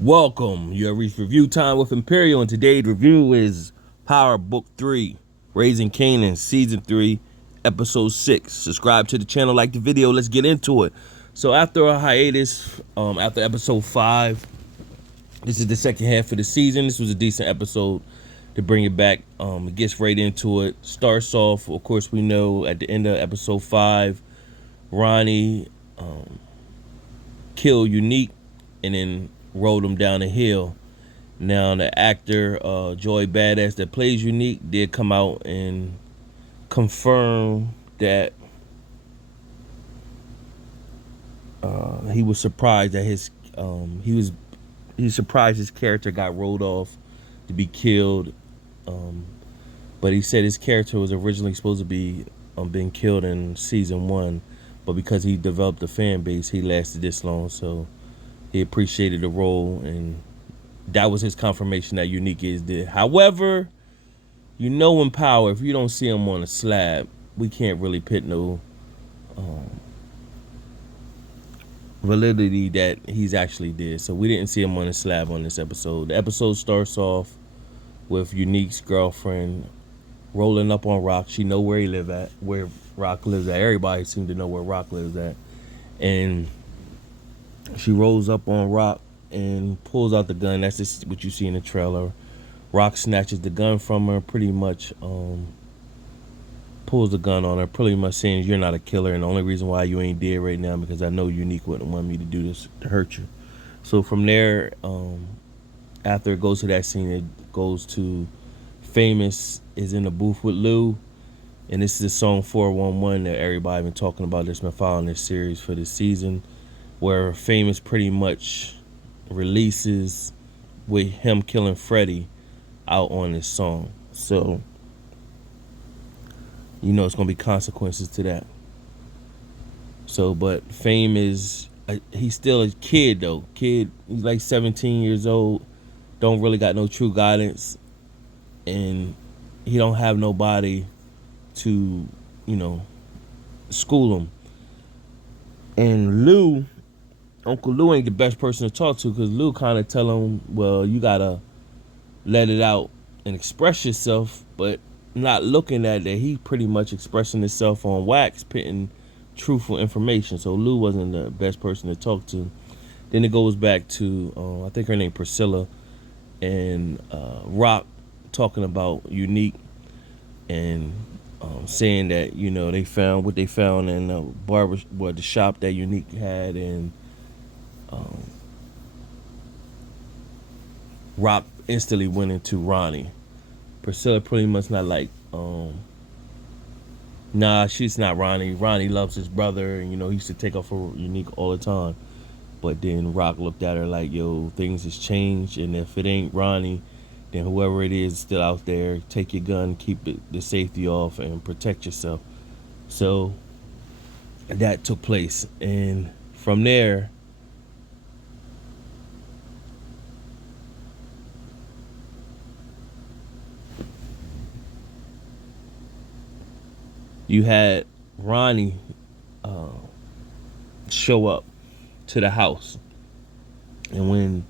Welcome. You have reached review time with Imperial, and today's review is Power Book 3, Raising Kanan, Season 3, Episode 6. Subscribe to the channel, like the video, let's get into it. So after a hiatus, after Episode 5, this is the second half of the season. This was a decent episode to bring it back. It gets right into it. Starts off, of course, we know at the end of Episode 5, Ronnie killed Unique and then rolled him down a hill. Now the actor Joy Badass that plays Unique did come out and confirm that he was surprised that he's surprised his character got rolled off to be killed. But he said his character was originally supposed to be being killed in season 1, but because he developed a fan base, he lasted this long. So he appreciated the role, and that was his confirmation that Unique is dead. However, in Power, if you don't see him on a slab, we can't really put no validity that he's actually dead. So we didn't see him on a slab on this episode. The episode starts off with Unique's girlfriend rolling up on Rock. She know where he live at, where Rock lives at. Everybody seems to know where Rock lives at. And she rolls up on Rock and pulls out the gun. That's just what you see in the trailer. Rock snatches the gun from her, pretty much pulls the gun on her, pretty much saying, "You're not a killer, and the only reason why you ain't dead right now because I know Unique wouldn't want me to do this to hurt you." So from there, after it goes to that scene, it goes to Famous is in the booth with Lou, and this is the song 411 that everybody been talking about that's been following this series for this season, where Famous pretty much releases with him killing Freddie out on this song. So it's gonna be consequences to that. So, but Fame is he's still a kid though. He's like 17 years old, don't really got no true guidance, and he don't have nobody to school him. And Uncle Lou ain't the best person to talk to, because Lou kind of tell him, well, you gotta let it out and express yourself, but not looking at that he pretty much expressing himself on wax, putting truthful information. So Lou wasn't the best person to talk to. Then it goes back to I think her name Priscilla and Rock talking about Unique and saying that they found what they found in the shop that Unique had, and Rock instantly went into Ronnie. Priscilla pretty much not like, nah, she's not Ronnie. Ronnie loves his brother, and he used to take off for Unique all the time. But then Rock looked at her like, yo, things has changed, and if it ain't Ronnie, then whoever it is still out there, take your gun, keep the safety off, and protect yourself. So that took place, and from there, you had Ronnie show up to the house. And when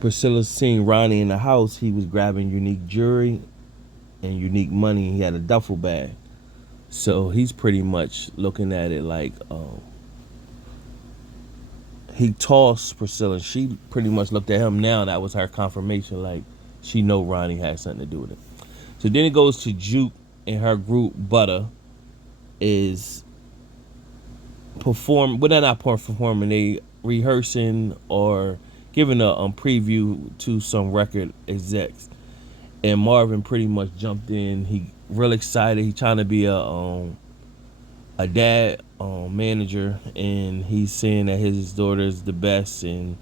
Priscilla seen Ronnie in the house, he was grabbing Unique jewelry and Unique money. He had a duffel bag. So he's pretty much looking at it like he tossed Priscilla. She pretty much looked at him now. That was her confirmation, like she know Ronnie had something to do with it. So then it goes to Juke and her group Butter is perform. Well, they're not performing. They rehearsing or giving a preview to some record execs. And Marvin pretty much jumped in. He real excited. He trying to be a dad manager, and he's saying that his daughter is the best, and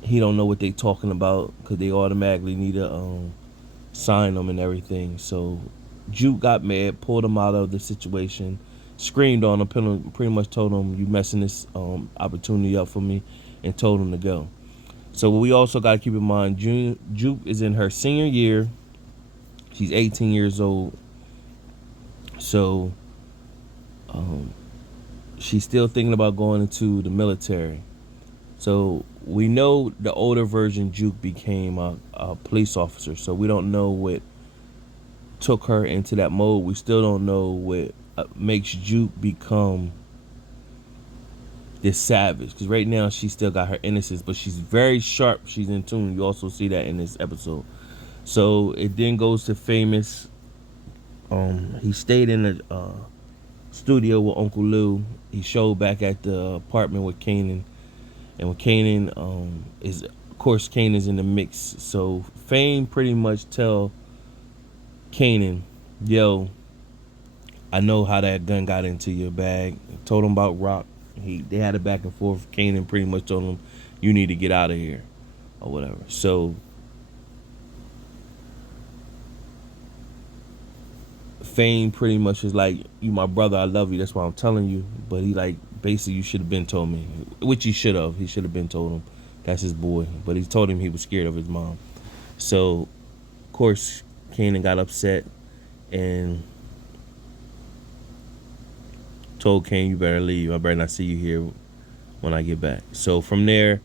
he don't know what they talking about because they automatically need to sign them and everything. So Juke got mad, pulled him out of the situation, screamed on him, pretty much told him, "You messing this opportunity up for me," and told him to go. So we also got to keep in mind, Juke is in her senior year. She's 18 years old. So she's still thinking about going into the military. So we know the older version Juke became a police officer. So we don't know what took her into that mode. We still don't know what makes Juke become this savage. Because right now she still got her innocence, but she's very sharp. She's in tune. You also see that in this episode. So it then goes to Famous. He stayed in the studio with Uncle Lou. He showed back at the apartment with Kanan. And with Kanan, is of course Kanan's in the mix. So Fame pretty much tell Kanan, yo, I know how that gun got into your bag. Told him about Rock. They had it back and forth. Kanan pretty much told him, you need to get out of here or whatever. So Fame pretty much is like, you my brother, I love you, that's why I'm telling you. But he like, basically, you should have been told me, which he should have. He should have been told him that's his boy. But he told him he was scared of his mom. So, of course, Kanan got upset and told Kane, you better leave. I better not see you here when I get back. So from there,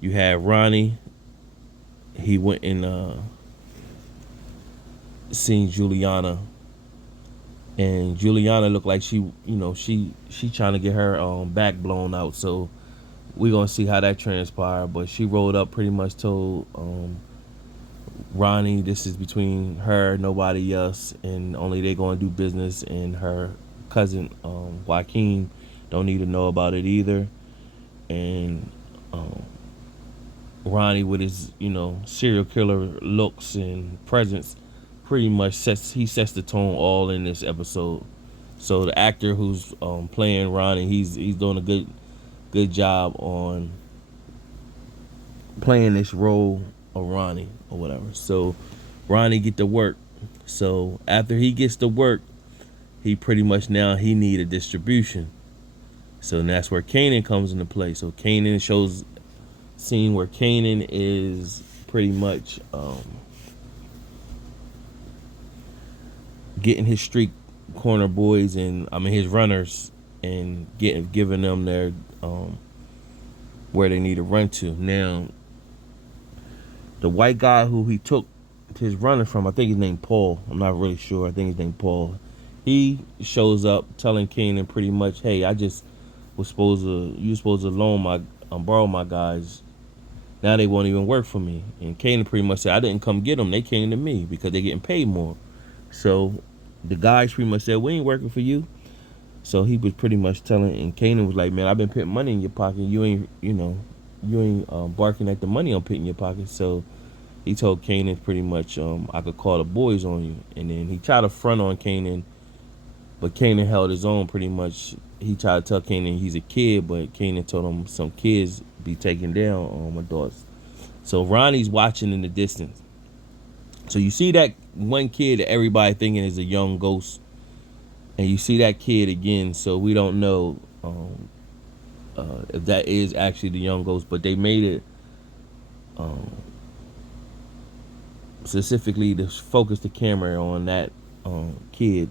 you had Ronnie. He went and seen Juliana. And Juliana looked like she trying to get her back blown out. So we're going to see how that transpired. But she rolled up, pretty much told Ronnie this is between her, nobody else, and only they going to do business. And her cousin, Joaquin, don't need to know about it either. And Ronnie, with his, serial killer looks and presence, pretty much sets the tone all in this episode. So the actor who's playing Ronnie, he's doing a good job on playing this role of Ronnie or whatever. So Ronnie get to work. So after he gets to work, he pretty much now he need a distribution. So that's where Kanan comes into play. So Kanan shows scene where Kanan is pretty much getting his street corner boys and his runners and giving them their where they need to run to. Now the white guy who he took his runner from, I think his name Paul. I'm not really sure. I think his name Paul. He shows up telling Kanan pretty much, hey, I just was supposed to loan borrow my guys. Now they won't even work for me. And Kanan pretty much said, I didn't come get them. They came to me because they're getting paid more. So the guys pretty much said, we ain't working for you. So he was pretty much telling, and Kanan was like, man, I've been putting money in your pocket. You ain't barking at the money I'm putting in your pocket. So he told Kanan pretty much, I could call the boys on you. And then he tried to front on Kanan, but Kanan held his own pretty much. He tried to tell Kanan he's a kid, but Kanan told him some kids be taken down on adults. So Ronnie's watching in the distance. So you see that one kid that everybody thinking is a young ghost, and you see that kid again. So we don't know if that is actually the young ghost, but they made it specifically to focus the camera on that kid,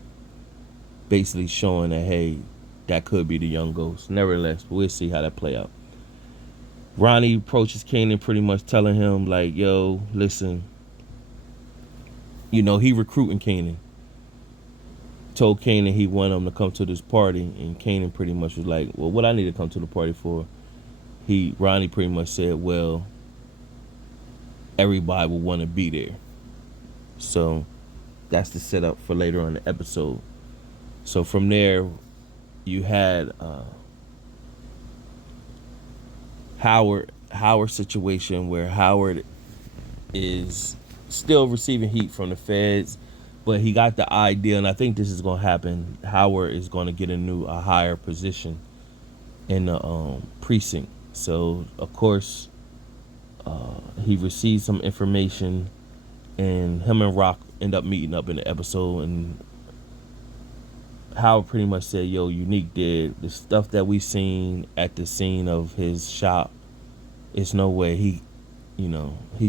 basically showing that, hey, that could be the young ghost. Nevertheless, we'll see how that play out. Ronnie approaches Kanan pretty much telling him like, yo, listen, he recruiting Kanan. Told Kanan he wanted him to come to this party, and Kanan pretty much was like, well, what I need to come to the party for? Ronnie pretty much said, well, everybody will want to be there. So that's the setup for later on in the episode. So from there, you had Howard's situation where Howard is still receiving heat from the feds, but he got the idea, and I think this is going to happen. Howard is going to get a higher position in the precinct. So of course he received some information, and him and Rock end up meeting up in the episode, and Howard pretty much said, yo, Unique did the stuff that we seen at the scene of his shop. It's no way he's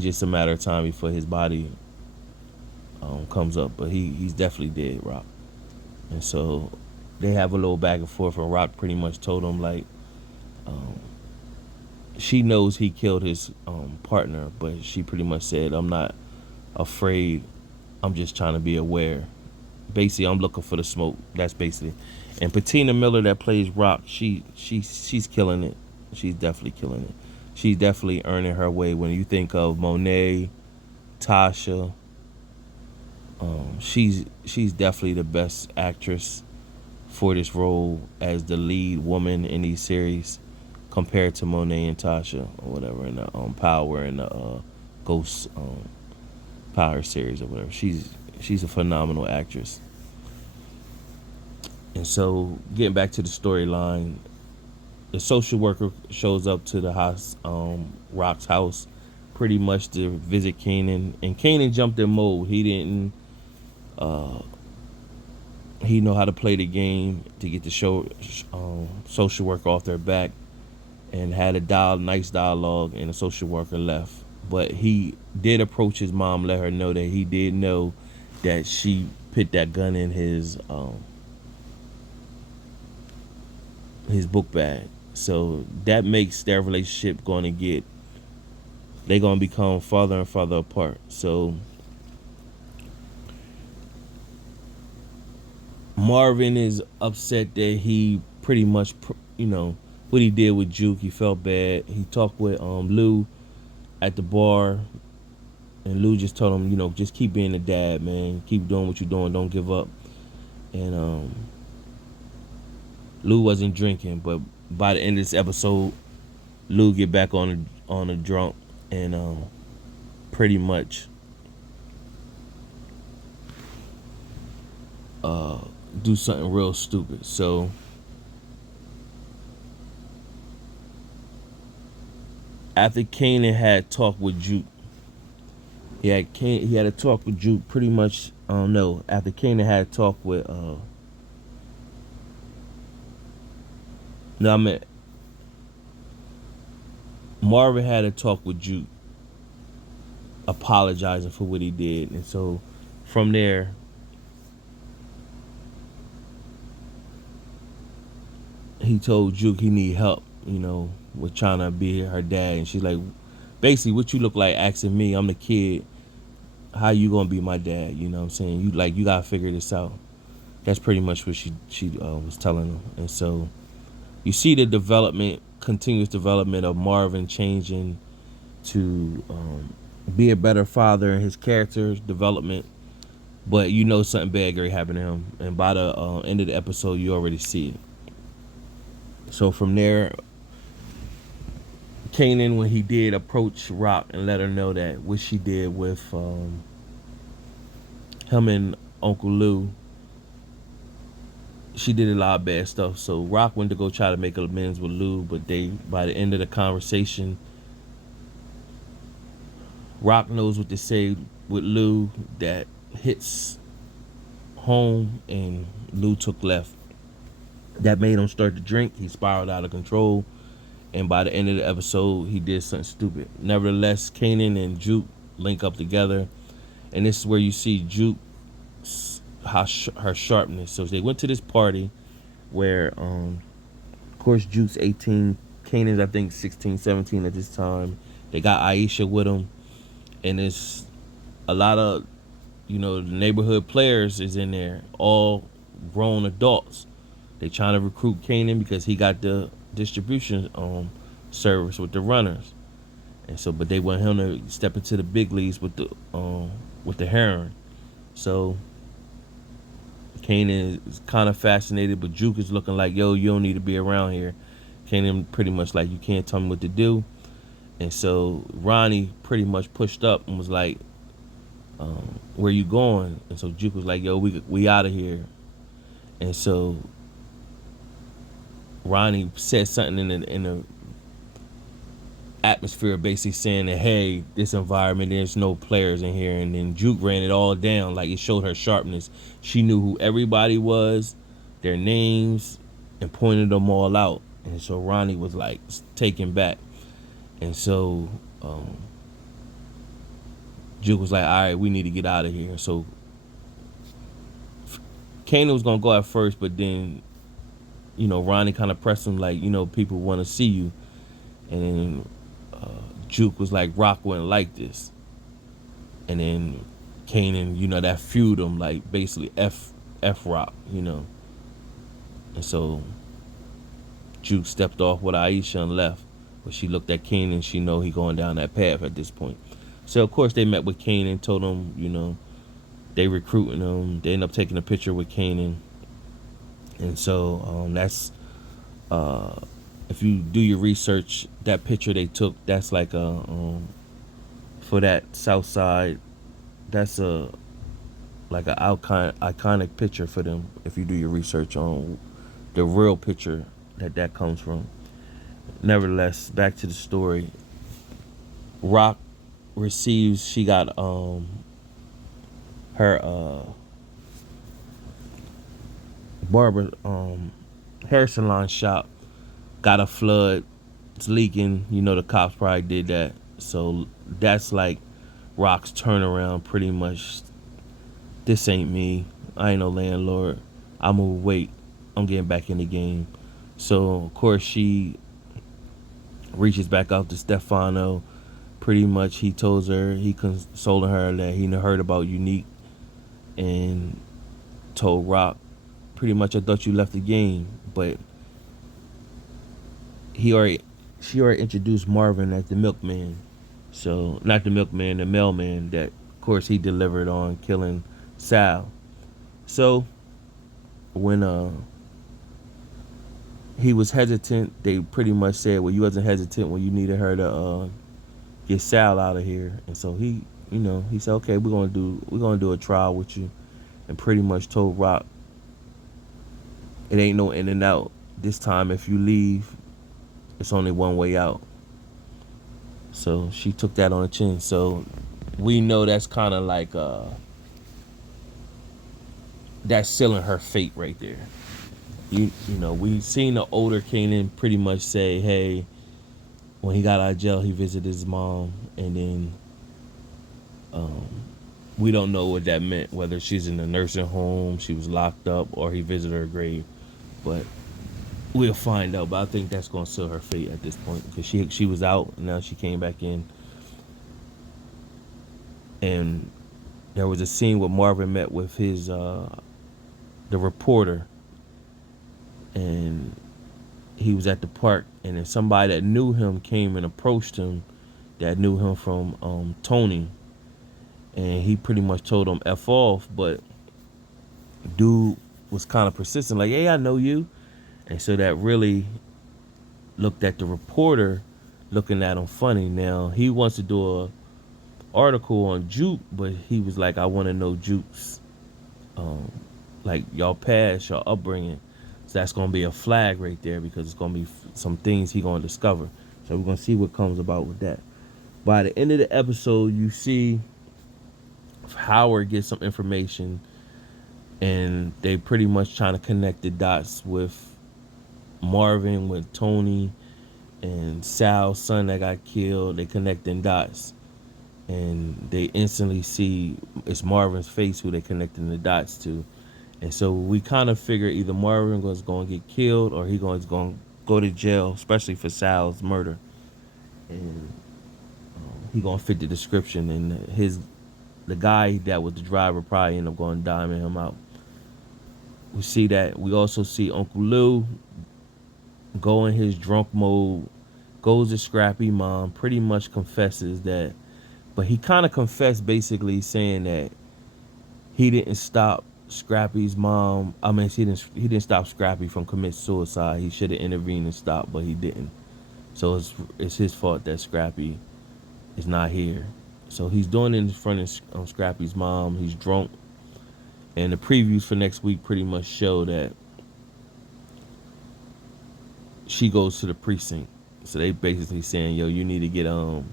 just a matter of time before his body comes up, but he's definitely dead, Rock. And so they have a little back and forth, and Rock pretty much told him like she knows he killed his partner, but she pretty much said, "I'm not afraid. I'm just trying to be aware. Basically, I'm looking for the smoke." That's basically. And Patina Miller that plays Rock, she's killing it. She's definitely killing it. She's definitely earning her way. When you think of Monet, Tasha, she's definitely the best actress for this role as the lead woman in these series, compared to Monet and Tasha or whatever in the Power and the Ghost Power series or whatever. She's a phenomenal actress. And so, getting back to the storyline, the social worker shows up to the house, Rock's house, pretty much to visit Kanan. And Kanan jumped in mode. He didn't. He know how to play the game to get the social worker off their back, and had a nice dialogue. And the social worker left. But he did approach his mom, let her know that he did know that she put that gun in his book bag. So that makes their relationship going to get, they're going to become farther and farther apart. So Marvin is upset that he pretty much, what he did with Juke. He felt bad. He talked with Lou at the bar, and Lou just told him, just keep being a dad, man. Keep doing what you're doing. Don't give up. And Lou wasn't drinking, but by the end of this episode, Lou get back on a drunk and pretty much do something real stupid. So after Kanan had talked with Juke, he had a talk with Juke pretty much. No, after Kanan had talked with no, I meant Marvin had a talk with Juke, apologizing for what he did, and so from there, he told Juke he need help, with trying to be her dad, and she's like, basically, what you look like asking me, I'm the kid, how you gonna be my dad? You know what I'm saying? You gotta figure this out. That's pretty much what she was telling him, and so you see the continuous development of Marvin changing to be a better father in his character development, but something bad gonna happen to him, and by the end of the episode, you already see it. So from there, Kanan, when he did approach Rock and let her know that what she did with him and Uncle Lou, she did a lot of bad stuff. So Rock went to go try to make amends with Lou, but by the end of the conversation, Rock knows what to say with Lou that hits home, and Lou took left. That made him start to drink. He spiraled out of control, and by the end of the episode, he did something stupid. Nevertheless, Kanan and Juke link up together, and this is where you see Juke, her sharpness. So they went to this party where, of course, Juke's 18, Kanan's I think 16, 17 at this time. They got Aisha with them, and it's a lot of, the neighborhood players is in there, all grown adults. They trying to recruit Kanan because he got the distribution service with the runners, and so, but they want him to step into the big leagues with the heroin. So Kanan is kind of fascinated, but Juke is looking like, yo, you don't need to be around here. Kanan pretty much like, you can't tell me what to do. And so Ronnie pretty much pushed up and was like, where you going? And so Juke was like, yo, we out of here. And so Ronnie said something in the atmosphere, basically saying that, hey, this environment, there's no players in here. And then Juke ran it all down. Like, it showed her sharpness. She knew who everybody was, their names, and pointed them all out. And so Ronnie was like taken back. And so Juke was like, all right, we need to get out of here. So Kanan was gonna go at first, but then Ronnie kind of pressed him like, people want to see you. And then Juke was like, Rock wouldn't like this. And then Kanan, that fueled him, like basically F Rock, And so Juke stepped off with Aisha and left. But she looked at Kanan, she know he going down that path at this point. So of course they met with Kanan, told him, they recruiting him. They end up taking a picture with Kanan. And so that's if you do your research, that picture they took, that's like for that South Side, that's like an iconic picture for them. If you do your research on the real picture that comes from. Nevertheless, back to the story. Rock receives. She got her barber hair salon shop got a flood. It's leaking. The cops probably did that. So that's like Rock's turnaround pretty much. This ain't me. I ain't no landlord. I'm gonna wait. I'm getting back in the game. So of course she reaches back out to Stefano. Pretty much he told her, he consoling her that he heard about Unique and told Rock, pretty much, I thought you left the game. But she already introduced Marvin as the milkman. So not the milkman, the mailman that of course he delivered on killing Sal. So when he was hesitant, they pretty much said, well, you wasn't hesitant when you needed her to get Sal out of here. And so he said, okay, we're gonna do a trial with you, and pretty much told Rock, it ain't no in and out. This time if you leave, it's only one way out. So she took that on the chin. So we know that's kind of like that's sealing her fate right there. We seen the older Kanan pretty much say, hey, when he got out of jail, he visited his mom, and then we don't know what that meant, whether she's in a nursing home, she was locked up, or he visited her grave. But we'll find out. But I think that's going to seal her fate at this point, because she was out, and now she came back in. And there was a scene where Marvin met with his the reporter, and he was at the park, and then somebody that knew him came and approached him, that knew him from Tony, and he pretty much told him F off. But dude was kind of persistent, like, hey, I know you. And so that really looked at the reporter looking at him funny. Now he wants to do a article on Juke, but he was like, I want to know Juke's like y'all past, y'all upbringing. So that's gonna be a flag right there, because it's gonna be some things he gonna discover. So we're gonna see what comes about with that. By the end of the episode, you see Howard get some information, and they pretty much trying to connect the dots with Marvin, with Tony, and Sal's son that got killed. They connecting dots, and they instantly see it's Marvin's face who they connecting the dots to. And so we kind of figure either Marvin was going to get killed, or he's going to go to jail, especially for Sal's murder. And he going to fit the description. And the guy that was the driver probably ended up going to diamond him out. We see that. We also see Uncle Lou go in his drunk mode, goes to Scrappy mom, pretty much confesses that. But he kind of confessed basically saying that he didn't stop Scrappy's mom. I mean, he didn't stop Scrappy from committing suicide. He should have intervened and stopped, but he didn't. So it's his fault that Scrappy is not here. So he's doing it in front of Scrappy's mom. He's drunk. And the previews for next week pretty much show that she goes to the precinct. So they basically saying, yo, you need to get y'all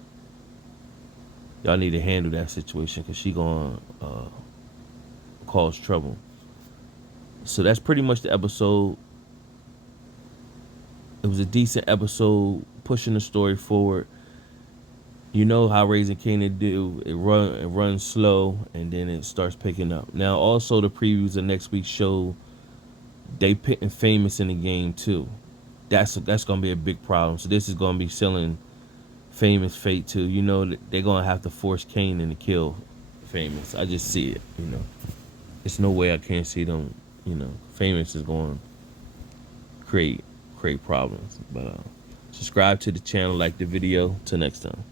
need to handle that situation, because she gonna cause trouble. So that's pretty much the episode. It was a decent episode, pushing the story forward. You know how Raising Kanan do. It runs slow, and then it starts picking up. Now, also the previews of next week's show, they pitting Famous in the game too. That's gonna be a big problem. So this is gonna be selling Famous fate too. You know, they're gonna have to force Kanan to kill Famous. I just see it. You know, there's no way I can't see them. You know, Famous is going to create problems. But subscribe to the channel, like the video. Till next time.